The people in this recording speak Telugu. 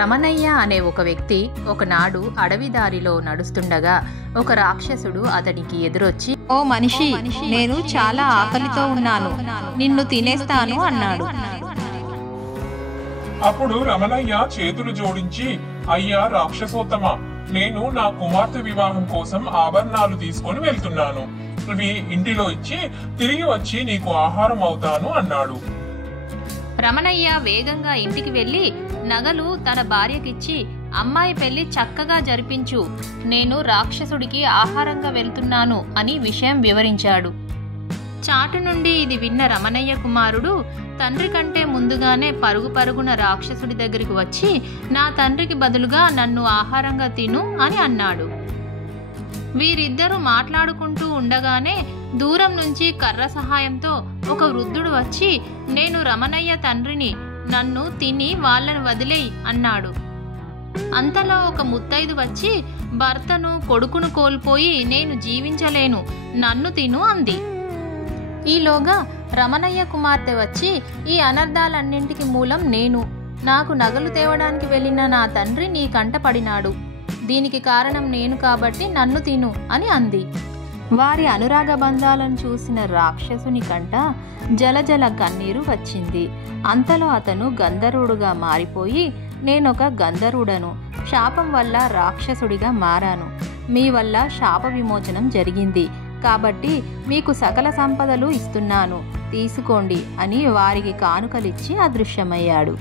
రమణయ్య అనే ఒక వ్యక్తి ఒకనాడు అడవి దారిలో నడుస్తుండగా ఒక రాక్షసుడు అతనికి ఎదురొచ్చి, ఓ మనిషి, నేను చాలా ఆకలితో ఉన్నాను, నిన్ను తినేస్తాను అన్నాడు. అప్పుడు రమణయ్య చేతులు జోడించి, అయ్యా రాక్షసోత్తమ, నేను నా కుమార్తె వివాహం కోసం ఆభరణాలు తీసుకొని వెళ్తున్నాను. ఇవి ఇంటిలో ఇచ్చి తిరిగి వచ్చి నీకు ఆహారం అవుతాను అన్నాడు. రమణయ్య వేగంగా ఇంటికి వెళ్ళి నగలు తన భార్యకిచ్చి, అమ్మాయి పెళ్లి చక్కగా జరిపించు, నేను రాక్షసుడికి ఆహారంగా వెళ్తున్నాను అని విషయం వివరించాడు. చాటు నుండి ఇది విన్న రమణయ్య కుమారుడు తండ్రి కంటే ముందుగానే పరుగున రాక్షసుడి దగ్గరికి వచ్చి, నా తండ్రికి బదులుగా నన్ను ఆహారంగా తిను అని అన్నాడు. వీరిద్దరూ మాట్లాడుకుంటూ ఉండగానే దూరం నుంచి కర్ర సహాయంతో ఒక వృద్ధుడు వచ్చి, నేను రమణయ్య తండ్రిని, నన్ను తిని వాళ్ళను వదిలేయ్ అన్నాడు. అంతలో ఒక ముత్తైదు వచ్చి, భర్తను కొడుకును కోల్పోయి నేను జీవించలేను, నన్ను తిను అంది. ఈలోగా రమణయ్య కుమార్తె వచ్చి, ఈ అనర్థాలన్నింటికి మూలం నేను, నాకు నగలు తేవడానికి వెళ్ళిన నా తండ్రి నీ కంట పడినాడు, దీనికి కారణం నేను కాబట్టి నన్ను తిను అని అంది. వారి అనురాగ బంధాలను చూసిన రాక్షసుని కంట జలజల కన్నీరు వచ్చింది. అంతలో అతను గంధర్వుడుగా మారిపోయి, నేనొక గంధర్వుడను, శాపం వల్ల రాక్షసుడిగా మారాను, మీ వల్ల శాప విమోచనం జరిగింది, కాబట్టి మీకు సకల సంపదలు ఇస్తున్నాను, తీసుకోండి అని వారికి కానుకలిచ్చి అదృశ్యమయ్యాడు.